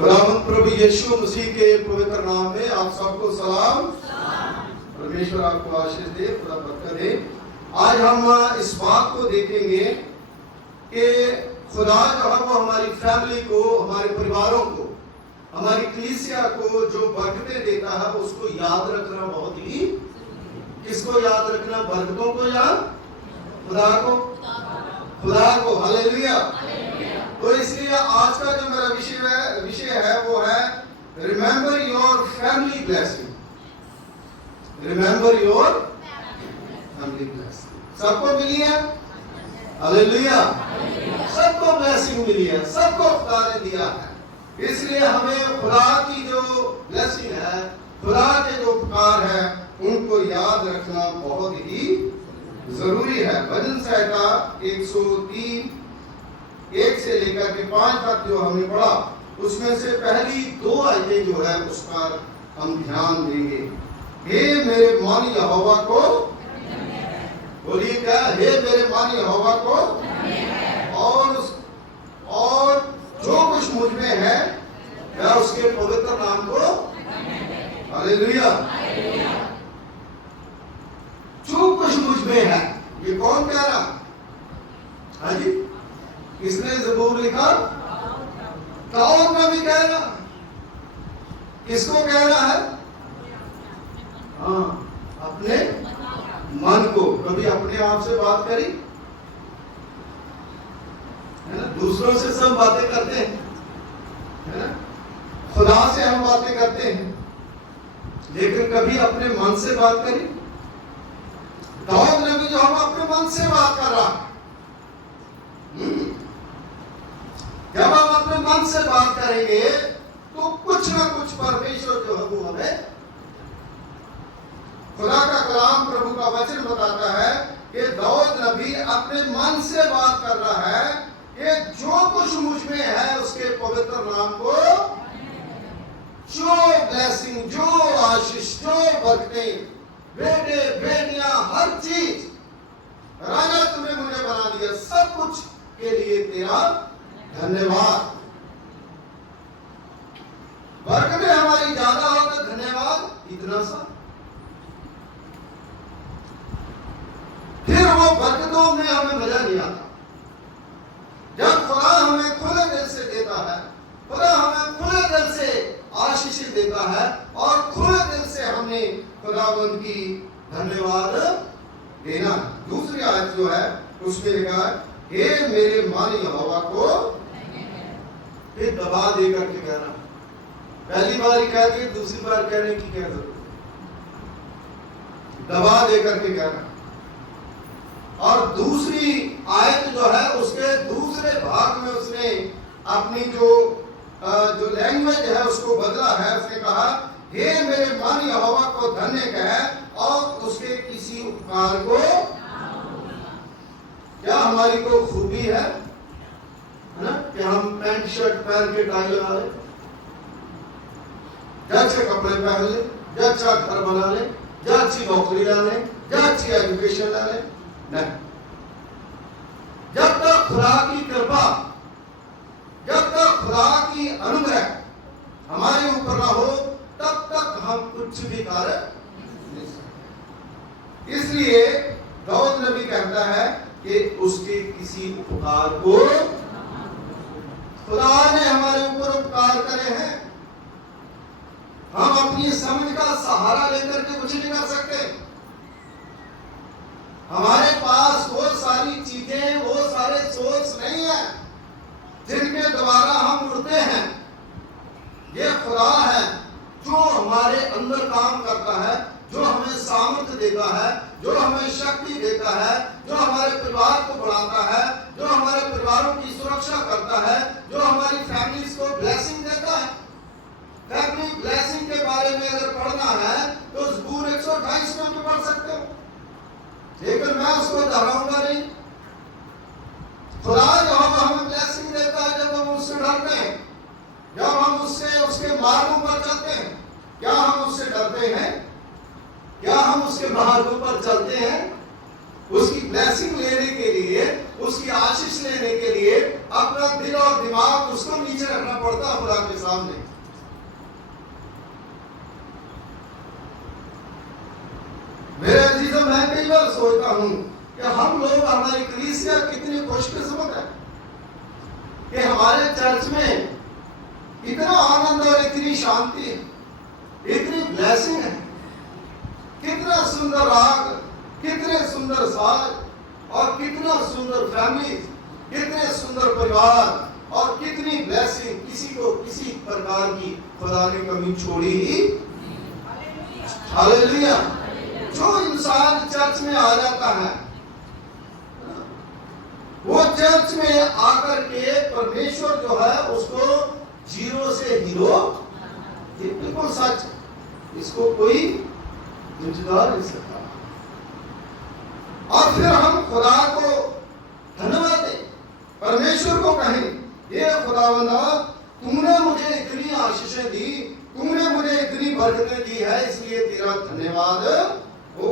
खुदावंद प्रभु यीशु मसीह के पवित्र नाम में आप सबको सलाम। परमेश्वर आपको आशीष दे, खुदा बरकत दे। आज हम इस बात को देखेंगे कि खुदा जो है वो हमारी फैमिली को, हमारे परिवारों को, हमारी कलीसिया को जो बरकतें देता है उसको याद रखना बहुत ही, किसको याद रखना? बरकतों को याद, खुदा को। हालेलुया। तो इसलिए आज का जो मेरा विषय है वो है remember your family blessing. Remember your family blessing. सबको मिली है? हालेलुया। सबको ब्लेसिंग मिली है, सबको खुदा ने दिया है। इसलिए हमें खुदा की जो ब्लेसिंग है, खुदा के जो उपकार है, उनको याद रखना बहुत ही जरूरी है। भजन संहिता 103 1 से लेकर के 5 तक जो हमने पढ़ा, उसमें से पहली 2 आयतें जो है उस पर हम ध्यान देंगे। हे मेरे मानी यहोवा को, बोलिए क्या? हे मेरे मानी यहोवा को, और जो कुछ मुझ में है मैं उसके पवित्र नाम को। हालेलुया। जो कुछ मुझ में है, ये कौन कह रहा? हाँ जी, किसने ज़बूर लिखा? दाऊद नबी कह रहा। किसको कह रहा है? हाँ, अपने मन को। कभी अपने आप से बात करी है ना? दूसरों से सब बातें करते हैं, है ना? खुदा से हम बातें करते हैं, लेकिन कभी अपने मन से बात करी? दाऊद नबी जो हम अपने मन से बात कर रहा है। जब हम अपने मन से बात करेंगे तो कुछ ना कुछ परमेश्वर जो है वो हमें, खुदा का कलाम, प्रभु का वचन बताता है कि दाऊद नबी अपने मन से बात कर रहा है कि जो कुछ मुझ में है उसके पवित्र नाम को, जो ब्लेसिंग, जो आशीष, जो बरकतें, बेटे बेटियां, हर चीज, राजा तुमने मुझे बना दिया, सब कुछ के लिए तेरा धन्यवाद। बरकतें हमारी ज्यादा हो तो धन्यवाद इतना सा। फिर वो बरकतों में हमें मजा नहीं आता। जब खुदा हमें खुले दिल से देता है, खुदा हमें खुले दिल से आशीष देता है, और खुले दिल से हमें खुदावंद की धन्यवाद देना। दूसरी आयत जो है उसमें लिखा है, हे मेरे मानी यहोवा को, फिर दबा दे करके कहना। पहली बार ही कह दिए, दूसरी बार कहने की क्या जरूरत? दबा दे करके कहना। और दूसरी आयत जो है उसके दूसरे भाग में उसने अपनी जो लैंग्वेज है उसको बदला है। उसने कहा, हे मेरे मानी यहोवा को धन्य कह और उसके किसी उपकार को। क्या हमारी को खूबी है ना कि हम पैंट शर्ट पहन के टाई लगा ले, अच्छे कपड़े पहन ले, अच्छा घर बना ले, अच्छी नौकरी ला ले, अच्छी एजुकेशन ला ले? नहीं। जब तक खुदा की कृपा, जब तक खुदा की अनुग्रह हमारे ऊपर ना हो, तब तक हम कुछ भी कार्य नहीं सकते। इसलिए दाऊद नबी कहता है कि उसके किसी उपकार को, खुदा ने हमारे ऊपर उपकार करे हैं, हम अपनी समझ का सहारा लेकर के कुछ नहीं कर सकते। हमारे पास वो सारी चीजें, वो सारे सोर्स नहीं है जिनके द्वारा हम उड़ते हैं। ये खुदा है जो हमारे अंदर काम करता है, जो हमें सामर्थ्य देता है, जो हमें शक्ति देता है, जो हमारे परिवार को बढ़ाता है, जो हमारे परिवारों की सुरक्षा करता है, जो हमारी फैमिलीज को ब्लेसिंग देता है। फैमिली ब्लेसिंग के बारे में अगर पढ़ना है तो ज़बूर 128 में भी पढ़ सकते हो, लेकिन मैं उसको दोहराऊंगा नहीं। खुदा जो हमें ब्लेसिंग देता है जब हम उससे डरते हैं, जब हम उससे, उसके मार्गों पर चलते हैं। क्या हम उससे डरते हैं? क्या हम उसके मार्गों पर चलते हैं? उसकी ब्लेसिंग लेने के लिए, उसकी आशीष लेने के लिए अपना दिल और दिमाग उसको नीचे रखना पड़ता है खुदा के सामने। मेरे अजीजों, मैं कई बार सोचता हूं कि हम लोग, हमारी कलीसिया कितनी खुशकिस्मत है कि हमारे चर्च में इतना आनंद और इतनी शांति है, इतनी ब्लेसिंग है, कितना सुंदर राग, कितने सुंदर साज और कितना सुंदर फैमिली, कितने सुंदर परिवार और कितनी ब्लेसिंग। किसी को किसी प्रकार की खुदा ने कमी छोड़ी ही। हालेलुया। जो इंसान चर्च में आ जाता है, वो चर्च में आकर के परमेश्वर जो है उसको जीरो से हीरो, ये बिल्कुल सच, इसको कोई झुठला नहीं सकता। और फिर हम खुदा को धन्यवाद दें, परमेश्वर को कहें, ये खुदावंदा, तूने मुझे इतनी आशीषें दी, तूने मुझे इतनी बरकतें दी है, इसलिए तेरा धन्यवाद हो।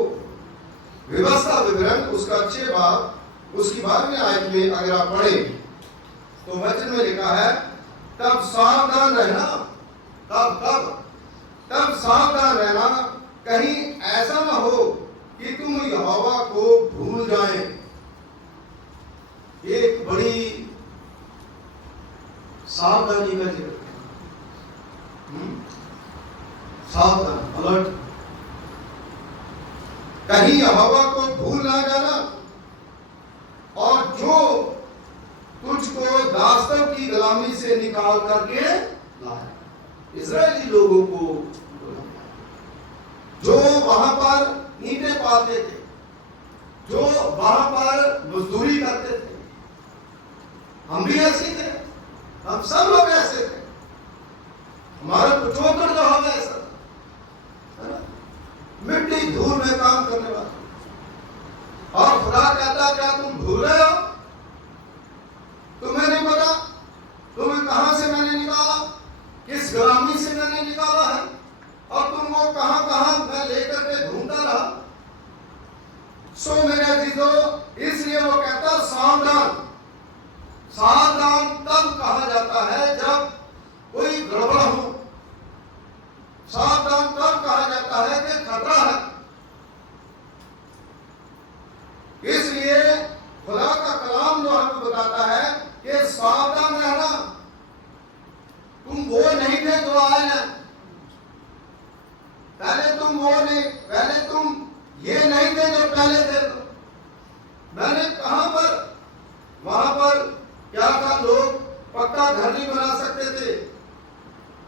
व्यवस्था विवरण उसका 6 बाब उसकी 12वीं आयत में अगर आप पढ़ें तो वचन में लिखा है, तब सावधान रहना, तब सावधान रहना, कहीं ऐसा ना हो कि तुम यहोवा को भूल जाएं। एक बड़ी सावधानी का जिक्र, सावधान, अलर्ट, कहीं यहोवा को भूल ना जाना, और जो तुझको दास्तव की गुलामी से निकाल करके लाया। इजरायली लोगों को जो वहां पर ईंटें पाते थे, जो वहां पर मजदूरी करते थे, हम भी ऐसे थे, हम सब लोग ऐसे थे, हमारा पिछोकड़ जो हम ऐसा है ना, मिट्टी धूल में काम करने वाला। और खुदा कहता, क्या तुम भूल गए हो? तुम्हें नहीं पता तुम्हें कहां से मैंने निकाला, किस गुलामी से मैंने निकाला है, और तुम वो कहां कहां मैं लेकर के घूमता रहा। सो मेरे अजीजों, इसलिए वो कहता सावधान। सावधान तब कहा जाता है जब कोई गड़बड़ हो, सावधान तब कहा जाता है कि खतरा है। इसलिए खुदा का कलाम जो हमें बताता है कि सावधान रहना, तुम वो नहीं थे जो आए हैं, पहले तुम वो नहीं, पहले तुम ये नहीं थे जो पहले थे। मैंने कहां पर, वहां पर क्या था, लोग पक्का घर नहीं बना सकते थे,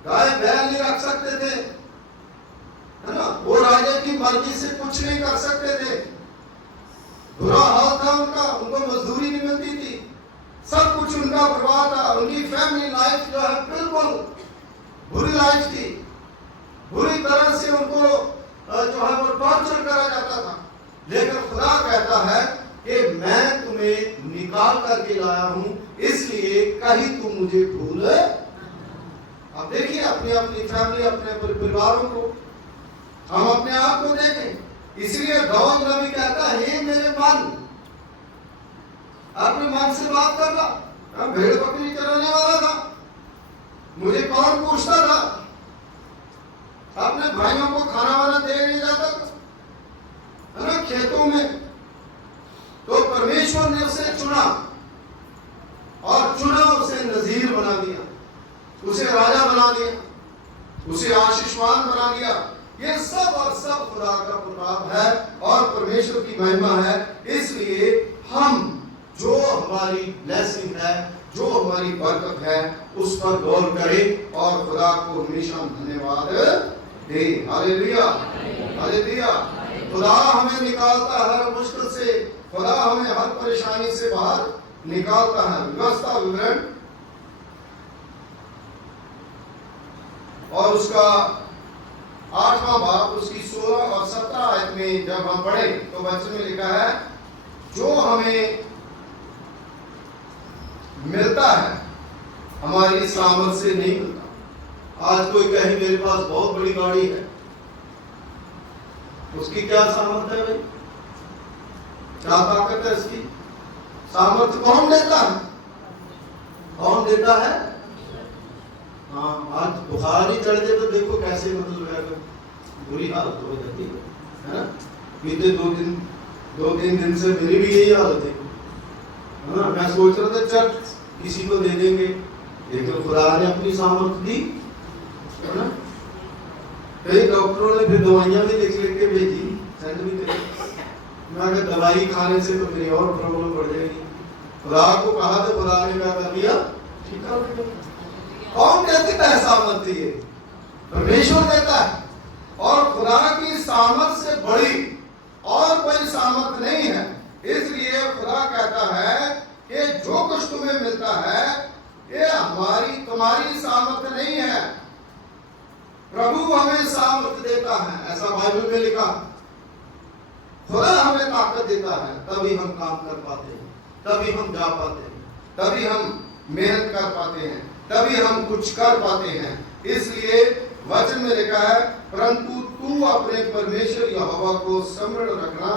गाय बैल नहीं रख सकते थे, है ना, वो राजा की मर्जी से कुछ नहीं कर सकते थे, बुरा हाल था उनका, उनको मजदूरी नहीं मिलती थी, सब कुछ उनका बर्बाद था, उनकी फैमिली लाइफ जो है बिल्कुल बुरी लाइफ थी, बुरी तरह से उनको जो है वो टॉर्चर करा जाता था। लेकिन खुदा कहता है कि मैं तुम्हें निकाल करके लाया हूं, इसलिए कहीं तुम मुझे भूल। अब देखिए अपनी अपनी फैमिली, अपने परिवारों को, हम अपने आप को देखें। इसलिए दाऊद नबी कहता है, हे मेरे मन, अपने मन से बात करना। मैं भेड़ बकरी चराने वाला था, मुझे कौन पूछता था, अपने भाइयों को खाना वाना दे नहीं जाता था, है ना, खेतों में। तो परमेश्वर ने उसे चुना, और चुना उसे नजीर बना दिया, उसे राजा बना दिया, उसे आशीषवान बना दिया। ये सब और सब खुदा का प्रताप है और परमेश्वर की महिमा है। इसलिए हम जो हमारी ब्लेसिंग है, जो हमारी बरकत है, उस पर गौर करें और खुदा को हमेशा धन्यवाद दें। Hallelujah, hallelujah. खुदा हमें निकालता है हर मुश्किल से, खुदा हमें हर परेशानी से बाहर निकालता है। व्यवस्था विवरण और उसका 8वां बाब उसकी 16 और 17 आयत में जब हम पढ़े तो वचन में लिखा है, जो हमें मिलता है हमारी सामर्थ से नहीं मिलता। आज कोई कहे मेरे पास बहुत बड़ी गाड़ी है, उसकी क्या सामर्थ है भाई, क्या ताकत है इसकी? सामर्थ कौन देता है? कौन देता है? हाँ, आज बुखार ही चढ़ जाए तो देखो कैसे मतलब बुरी हालत हो जाती है ना। बीते 2-3 दिन से मेरी भी यही हालत है ना। मैं सोच रहा था चल किसी को दे देंगे, लेकिन खुदा ने अपनी सामर्थ दी है ना। कई डॉक्टरों ने फिर दवाइयां भी लिख के भेजी, सेंड भी करी। मैं अगर दवाई खाने से तो मेरी और प्रॉब्लम बढ़ जाएगी। खुदा को कहा तो खुदा ने क्या कर दिया, ठीक कर दिया। कौन देता है सामर्थ? ये परमेश्वर देता है। और खुदा की सामर्थ से बड़ी और कोई सामर्थ नहीं है। इसलिए खुदा कहता है कि जो कुछ तुम्हें मिलता है ये तुम्हारी सामर्थ नहीं है, प्रभु हमें सामर्थ देता है। ऐसा बाइबल में लिखा। खुदा हमें ताकत देता है, तभी हम काम कर पाते हैं, तभी हम जा पाते हैं, तभी हम मेहनत कर पाते हैं, तभी हम कुछ कर पाते हैं। इसलिए वचन में लिखा है, परंतु तू अपने परमेश्वर यहोवा को स्मरण रखना,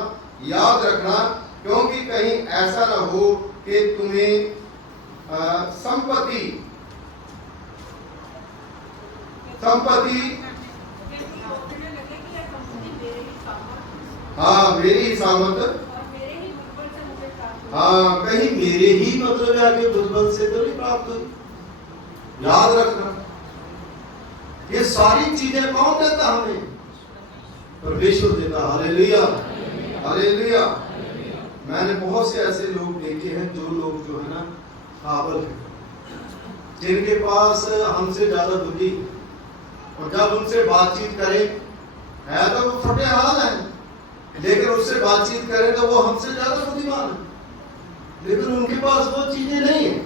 याद रखना, क्योंकि कहीं ऐसा न हो कि तुम्हें संपत्ति हाँ मेरी सामर्थ, हाँ कहीं मेरे ही मतलब आगे दुर्बल से तो नहीं प्राप्त हुई। याद रखना, ये सारी चीजें कौन देता हमें? परमेश्वर देता। Hallelujah, hallelujah. मैंने बहुत से ऐसे लोग देखे हैं जो लोग जो है ना काबिल हैं, जिनके पास हमसे ज्यादा बुद्धि, और जब उनसे बातचीत करें है तो वो फटे हाल है, लेकिन उससे बातचीत करें तो वो हमसे ज्यादा बुद्धिमान है, लेकिन उनके पास वो चीजें नहीं है।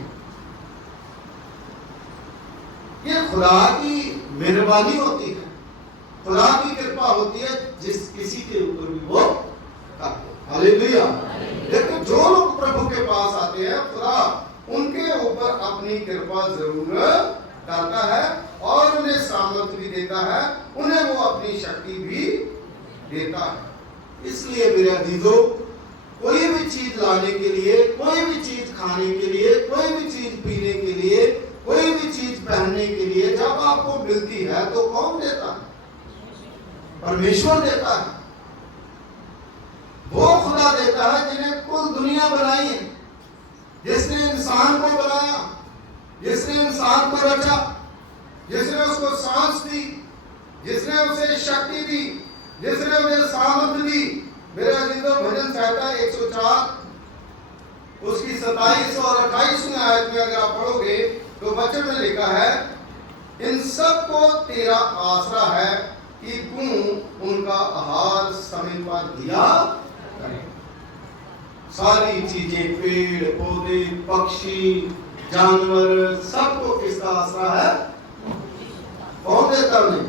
ये खुदा की मेहरबानी होती है, खुदा की कृपा होती है, जिस किसी के ऊपर भी वो करते। हालेलुया। लेकिन जो लोग प्रभु के पास आते हैं, खुदा उनके ऊपर अपनी कृपा जरूर करता है और उन्हें सामर्थ्य भी देता है, उन्हें वो अपनी शक्ति भी देता है। इसलिए मेरे अजीजों, कोई भी चीज लाने के लिए, कोई भी चीज खाने के लिए, कोई भी चीज पीने के लिए, कोई भी चीज पहनने के लिए जब आपको मिलती है तो कौन देता है? परमेश्वर देता है। वो खुदा देता है जिन्हें कुल दुनिया बनाई है, जिसने इंसान को बनाया, जिसने इंसान को रचा, जिसने उसको सांस दी, जिसने उसे शक्ति दी, जिसने उसे सामर्थ दी। मेरे अजीजों, भजन संहिता 104 उसकी 27 और 28 आयत में अगर आप पढ़ोगे तो वचन में लिखा है, इन सब को तेरा आसरा है कि तू उनका आहार समय पर दिया करे। सारी चीजें, पेड़ पौधे, पक्षी, जानवर, सबको किसका आसरा है? कौन देता उन्हें?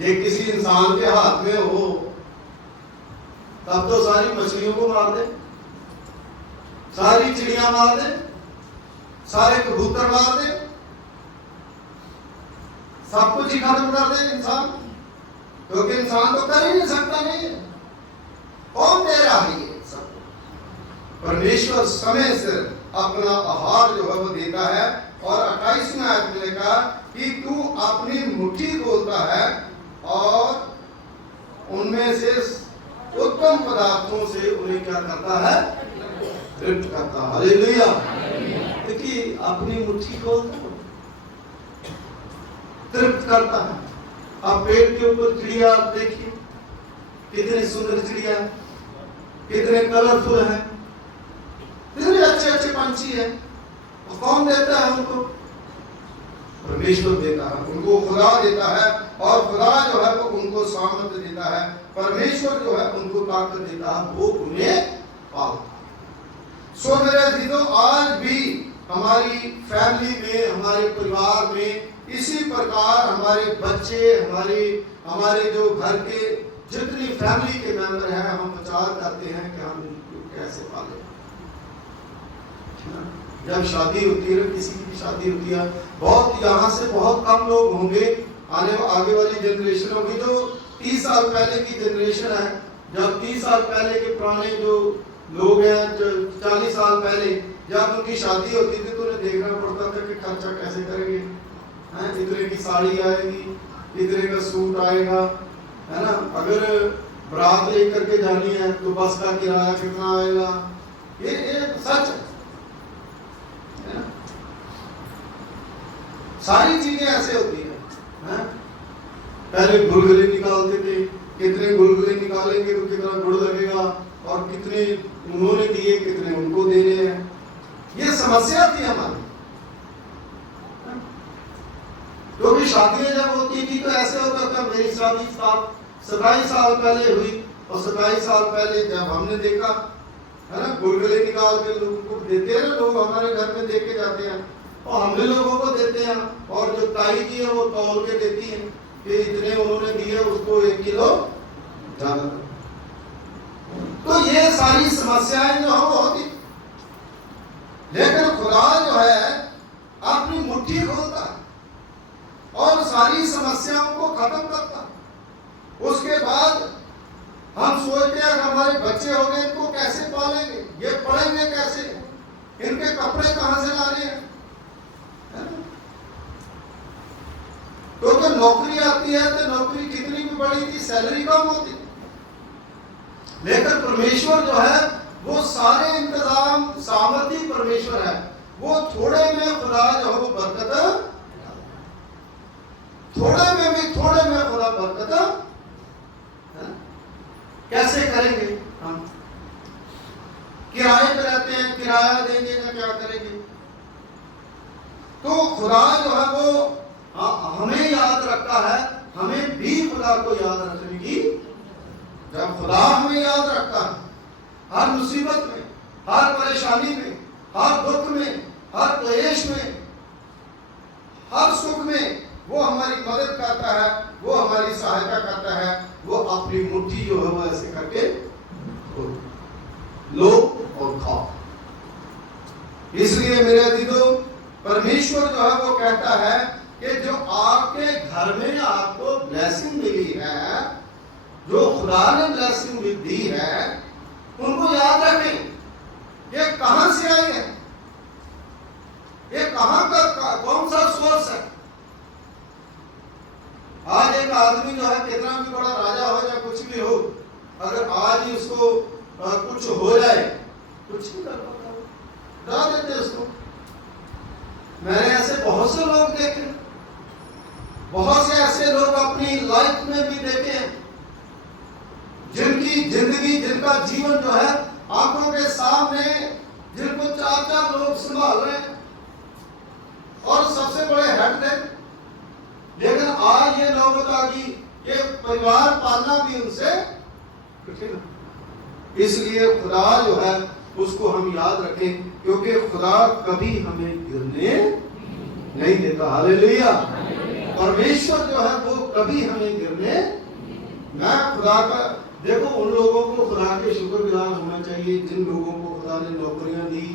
ये किसी इंसान के हाथ में हो तब तो सारी मछलियों को मार दे, सारी चिड़िया मार दे, सारे कबूतर मार दे, सब कुछ ही खत्म कर दे इंसान, क्योंकि इंसान तो कर ही नहीं सकता। नहीं है, कौन दे रहा है ये सब? परमेश्वर समय से अपना आहार जो है वो देता है। और 28 आयत में लिखा कि तू अपनी मुट्ठी खोलता है और उनमें से उत्तम पदार्थों से उन्हें क्या करता है? तृप्त करता है। हालेलुया। देखिए, अपनी मुट्ठी खोलता है, तृप्त करता है। आप पेड़ के ऊपर चिड़िया देखिए, कितने सुंदर चिड़िया है, कितने कलरफुल है, कितने अच्छे अच्छे पंछी है। कौन देता है उनको? परमेश्वर देता है उनको, खुदा देता है। और खुदा जो है वो उनको सामर्थ्य देता है, परमेश्वर जो है उनको ताकत देता है, वो उन्हें पालता है। सो मेरे अजीजों, आज भी हमारी फैमिली में, हमारे परिवार में इसी प्रकार हमारे बच्चे, हमारे जो घर के जितनी फैमिली के मेंबर हैं, हम विचार करते हैं कि हम इनको कैसे पालें। जब शादी होती है, किसी की भी शादी होती है, बहुत यहाँ से बहुत कम लोग होंगे, आगे वाली जनरेशन होगी। जो 30 साल पहले की जनरेशन है, जब 30 साल पहले के पुराने जो लोग हैं, 40 साल पहले, जब उनकी शादी होती थी तो उन्हें देखना पड़ता था कि खर्चा कैसे करेंगे, हैं, इतने की साड़ी आएगी, इतने का सूट आएगा, है ना, अगर बारात लेकर के जानी है तो बस का किराया कितना आएगा, ये सच है ना? सारी चीजें ऐसे होती है? पहले गुलगुले निकालते थे, कितने गुलगुले निकालेंगे तो कितना गुड़ लगेगा, और कितने उन्होंने दिए कितने उनको दे रहे हैं, ये समस्या थी हमारी। क्योंकि शादियां जब होती थी तो ऐसे होता था, मेरी शादी 27 साल पहले हुई, और 27 साल पहले जब हमने देखा, है ना, गुलगुले निकाल के लोगों को देते हैं, लोग हमारे घर में दे के जाते हैं, और हम भी लोगों को देते हैं, और जो ताई जी है वो तौल के देती है कि इतने उन्होंने दिए, उसको 1 किलो ज्यादा। तो ये सारी समस्याएं जो हम होती, लेकिन खुदा जो है अपनी मुट्ठी खोलता और सारी समस्याओं को खत्म करता। उसके बाद हम सोचते हैं हमारे बच्चे हो गए, इनको कैसे पालेंगे, ये पढ़ेंगे कैसे, इनके कपड़े कहां से लाने हैं, तो नौकरी आती है तो नौकरी कितनी भी बड़ी थी सैलरी कम होती, लेकिन परमेश्वर जो है वो सारे इंतजाम सामर्थी परमेश्वर है, वो थोड़े में खुदा जो है वो बरकत, थोड़े में भी थोड़े में खुदा बरकत कैसे करेंगे। हम किराए पे रहते हैं, किराया देंगे ना क्या करेंगे, तो खुदा जो है वो हमें याद रखता है, हमें भी खुदा को याद रखने की, जब खुदा हमें याद रखता है हर मुसीबत में, हर परेशानी में, हर दुख में, हर क्लेश में, हर सुख में वो हमारी मदद करता है, वो हमारी सहायता करता है, वो अपनी मुट्ठी जो है वो ऐसे करके लो और खाओ। इसलिए मेरे अजीजों, परमेश्वर जो है वो कहता है कि जो आपके घर में आपको ब्लेसिंग मिली है, जो खुदा ने ब्लेसिंग दी है, उनको याद रखें, ये कहां से आई है, ये कहां का कौन सा सोर्स है। आज एक आदमी जो है कितना भी बड़ा राजा हो या कुछ भी हो, अगर आज ही उसको कुछ हो जाए, कुछ नहीं कर पाता, डरा देते उसको। मैंने ऐसे बहुत से लोग देखे, बहुत से ऐसे लोग अपनी लाइफ में भी देखे हैं, जिनकी जिंदगी, जिनका जीवन जो है आंखों के सामने, जिनको 4-4 लोग संभाल रहे हैं और सबसे बड़े हेड थे, लेकिन आज ये नौबत आ गई, ये परिवार पालना भी उनसे कठिन। इसलिए खुदा जो है उसको हम याद रखें, क्योंकि खुदा कभी हमें गिरने नहीं देता। हालेलुया। परमेश्वर जो है वो कभी हमें गिरने, मैं खुदा का, देखो उन लोगों को खुदा के शुक्रगुजार होना चाहिए जिन लोगों को खुदा ने नौकरियां दी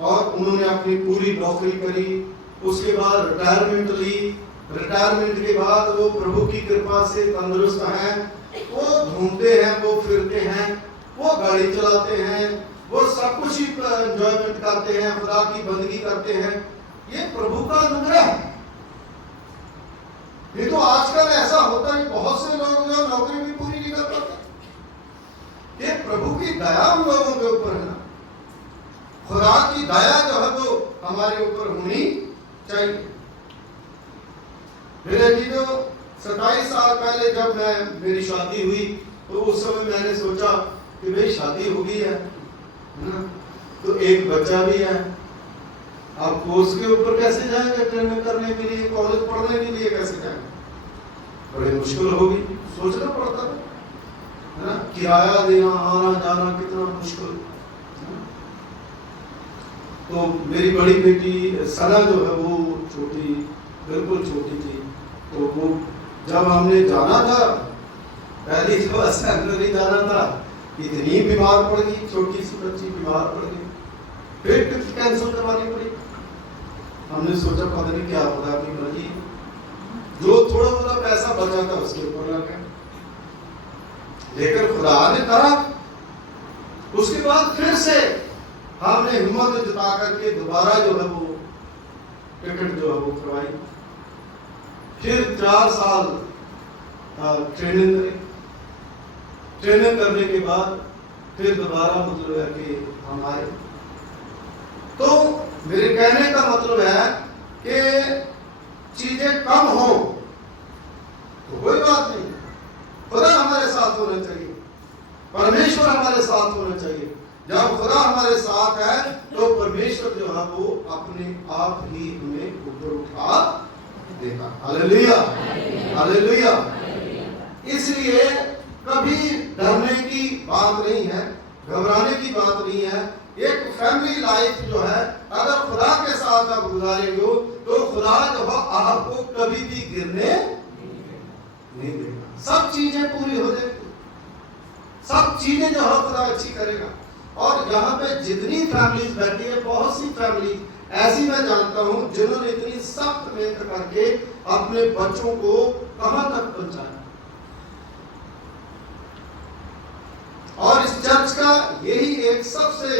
और उन्होंने अपनी पूरी नौकरी करी, उसके बाद रिटायरमेंट ली, रिटायरमेंट के बाद वो प्रभु की कृपा से तंदुरुस्त हैं, वो घूमते हैं, वो फिरते हैं, वो गाड़ी चलाते हैं, वो सब कुछ ही एंजॉयमेंट करते हैं, खुदा की बंदगी करते हैं। ये प्रभु का अनुग्रह है। ये तो आजकल ऐसा होता है, बहुत से लोग जो नौकरी भी पूरी नहीं कर पाते। ये प्रभु की दया हम लोगों के ऊपर है ना, खुदा की दया जो है वो हमारे ऊपर होनी चाहिए। मेरे जी जो 27 साल पहले जब मेरी शादी हुई, तो उस समय मैंने सोचा कि भाई शादी हो गई है ना, तो एक बच्चा भी है, अब कोर्स के ऊपर कैसे जाएंगे, ट्रेनिंग करने के लिए, कॉलेज पढ़ने के लिए कैसे जाएंगे, बड़ी मुश्किल होगी, सोचना पड़ता है ना, किराया देना, आना जाना कितना मुश्किल। तो मेरी बड़ी बेटी सना जो है वो छोटी, बिल्कुल छोटी थी, तो वो जब हमने जाना था, पहली तो असेंबली जाना था, इतनी बीमार पड़ गई, छोटी सी बच्ची बीमार पड़ गई, फिर टिकट कैंसिल करवानी पड़ी। हमने सोचा पता नहीं क्या होगा कि मर्जी, जो थोड़ा थोड़ा पैसा बचा था उसके ऊपर लगा, लेकिन खुदा ने करा। उसके बाद फिर से हमने हिम्मत जुटा करके दोबारा जो है वो टिकट जो है वो करवाई। फिर 4 साल ट्रेनिंग करी। ट्रेनिंग करने के बाद फिर दोबारा मतलब है कि हम आए। तो मेरे कहने का मतलब है कि चीजें कम हो तो कोई बात नहीं, खुदा हमारे साथ होना चाहिए, परमेश्वर हमारे साथ होना चाहिए। जब खुदा हमारे साथ है तो परमेश्वर जो है वो अपने आप ही हमें ऊपर उठा देगा। Hallelujah, hallelujah. इसलिए कभी डरने की बात नहीं है, घबराने की बात नहीं है। एक फैमिली लाइफ जो है अगर खुदा के साथ आप गुजारेंगे हो तो खुदा जो है आपको कभी भी गिरने नहीं देगा। सब चीजें पूरी हो जाएगी, सब चीजें जो है खुदा अच्छी करेगा। और यहाँ पे जितनी फैमिलीज बैठी है, बहुत सी फैमिली ऐसी मैं जानता हूँ जिन्होंने इतनी सख्त मेहनत करके अपने बच्चों को कहां तक पहुंचाया। और इस चर्च का यही एक सबसे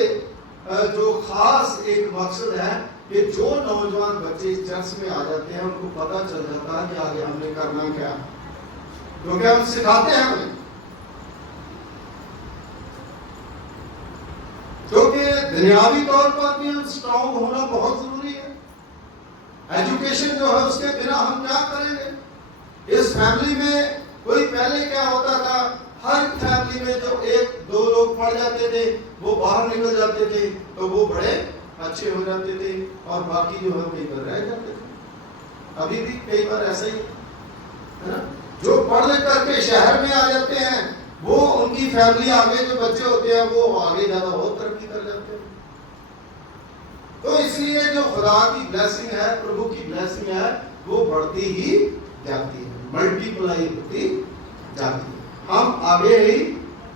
जो खास एक मकसद है कि जो नौजवान बच्चे इस चर्च में आ जाते हैं उनको पता चल जाता है कि आगे हमने करना क्या, क्योंकि हम सिखाते हैं हमें। क्योंकि दुनियावी तौर पर भी हम स्ट्रॉन्ग होना बहुत जरूरी है। एजुकेशन जो है उसके बिना हम क्या करेंगे। इस फैमिली में कोई पहले क्या होता था, हर फैमिली में जो 1-2 लोग पढ़ जाते थे वो बाहर निकल जाते थे तो वो बड़े अच्छे हो जाते थे और बाकी जो है कई बार रह जाते थे। अभी भी कई बार ऐसा ही है ना। जो पढ़ लिख करके शहर में आ जाते हैं वो उनकी फैमिली आगे जो बच्चे होते हैं वो आगे ज्यादा और तरक्की कर जाते हैं। तो इसलिए जो खुदा की ब्लेसिंग है, प्रभु की ब्लेसिंग है, वो बढ़ती ही जाती है, मल्टीप्लाई होती जाती है। हम आगे ही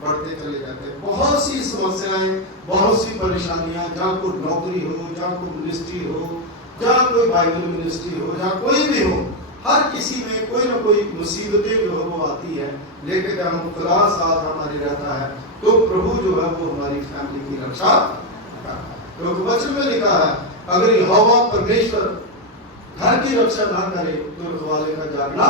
बढ़ते चले जाते हैं। बहुत सी समस्याएं, बहुत सी परेशानियां, जहाँ कोई नौकरी हो, जहाँ कोई मिनिस्ट्री हो, जहाँ कोई बाइबल मिनिस्ट्री हो, जहाँ कोई भी हो, हर किसी में कोई ना कोई मुसीबतें जो है वो आती है। लेकिन जब हम खुदा साथ हमारे रहता है तो प्रभु जो है वो हमारी फैमिली की रक्षा करता है। क्योंकि वचन में लिखा है अगर यहोवा परमेश्वर घर की रक्षा ना करे तो रखवाले का जागना।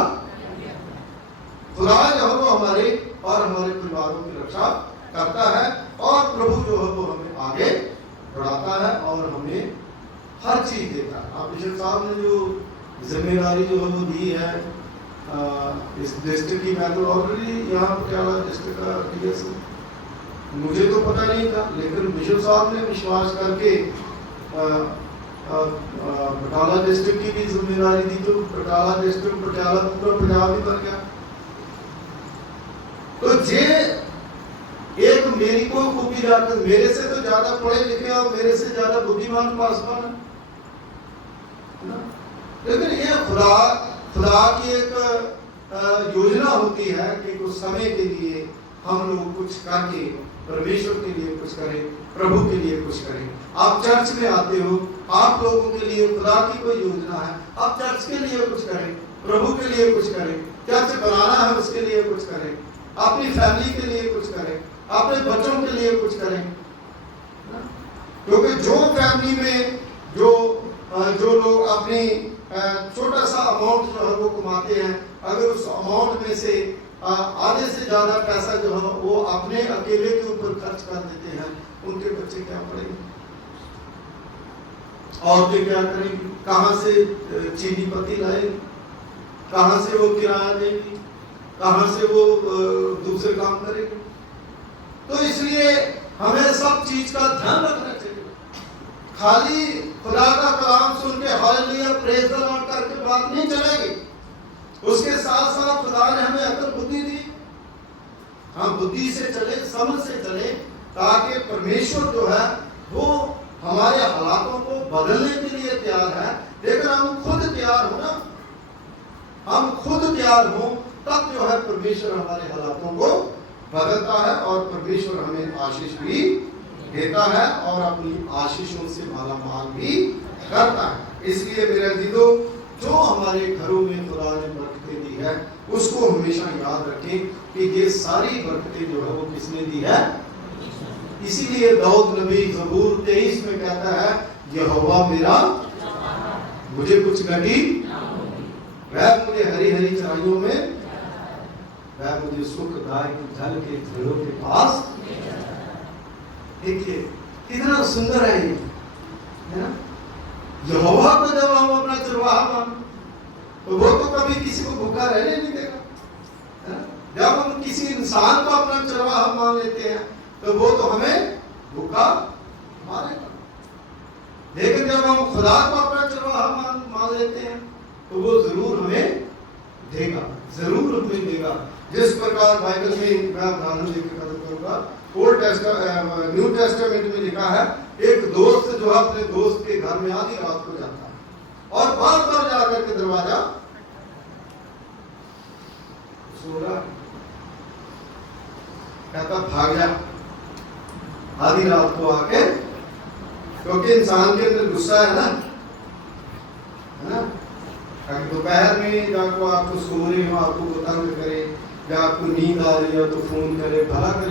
खुदा जो है वो हमारे और हमारे परिवारों की रक्षा करता है और प्रभु जो है वो हमें आगे बढ़ाता है और हमें हर चीज देता है। आप बिशप साहब ने जो जिम्मेदारी जो है वो दी है इस डिस्ट्रिक्ट की, मैं तो ऑलरेडी यहाँ पटियाला डिस्ट्रिक्ट का डीएस मुझे तो पता नहीं था, लेकिन बिशप साहब ने विश्वास करके बटाला डिस्ट्रिक्ट की भी जिम्मेदारी दी तो बटाला डिस्ट्रिक्ट पटियाला पूरा पंजाब ही बन गया। तो जे एक मेरी को खूबी जाकर मेरे से तो ज्यादा पढ़े लिखे और मेरे से ज्यादा बुद्धिमान पासवान है, लेकिन ये खुदा की एक योजना होती है कि कुछ समय के लिए हम लोग कुछ करके परमेश्वर के लिए कुछ करें, प्रभु के लिए कुछ करें। आप चर्च में आते हो, आप लोगों के लिए खुदा की कोई योजना है, आप चर्च के लिए कुछ करें, प्रभु के लिए कुछ करें, चर्च बनाना है उसके लिए कुछ करें, अपनी फैमिली के लिए कुछ करें, अपने बच्चों के लिए कुछ करें। क्योंकि जो फैमिली में जो लोग अपनी छोटा सा अमाउंट जो है वो कमाते हैं, अगर उस अमाउंट में से आधे से ज्यादा पैसा जो है वो अपने अकेले के ऊपर खर्च कर देते हैं, उनके बच्चे क्या पढ़ेंगे, औरतें क्या करेंगी, कहाँ से चीनी पत्ती लाएंगी, कहाँ से वो किराया देंगी, कहाँ से वो दूसरे काम करेंगे। तो इसलिए हमें सब चीज का ध्यान रखना चाहिए। खाली खुदा का कलाम सुन के हालेलुया प्रेज द लॉर्ड करके बात नहीं चलेगी, उसके साथ साथ खुदा ने हमें अकल बुद्धि दी, हम बुद्धि से चले, समझ से चले, ताकि परमेश्वर जो है वो हमारे हालातों को बदलने के लिए तैयार है। लेकिन हम खुद तैयार हो ना, हम खुद तैयार हो तब जो है परमेश्वर हमारे हालातों को बदलता है और परमेश्वर हमें आशीष भी देता है और अपनी आशीषों से माला माल भी करता है। इसलिए मेरे अजीजों, जो हमारे घरों में खुदा ने बरकतें दी है उसको हमेशा याद रखें कि ये सारी बरकतें जो है वो किसने दी है, इसीलिए दाऊद नबी ज़बूर 23 में कहता है, यहोवा मेरा मुझे कुछ घटी, वह मुझे हरी हरी चराइयों में, वह मुझे सुखदायक जल के जलों के पास। देखिए कितना सुंदर है ये, है ना। यहोवा को जब हम अपना चरवाहा मान, तो वो तो कभी किसी को भूखा रहने नहीं देगा, है ना। जब हम किसी इंसान को अपना चरवाहा मान लेते हैं तो वो तो हमें भूखा मारेगा, लेकिन जब हम खुदा को अपना चरवाहा मान लेते हैं तो वो जरूर हमें देगा, जरूर हमें देगा। जिस प्रकार बाइबल में, मैं उदाहरण देकर खत्म करूंगा, न्यू टेस्टामेंट में लिखा है, एक दोस्त जो अपने दोस्त के घर में आधी रात को जाता है और बार बार जाकर के दरवाजा सो रहा, कहता भाग जा आधी रात को आके, क्योंकि इंसान के अंदर गुस्सा है ना, दोपहर में जाको आपको सो रहे हो, आपको तंग करे, या आपको नींद आ रही है तो फोन करे, भला करे।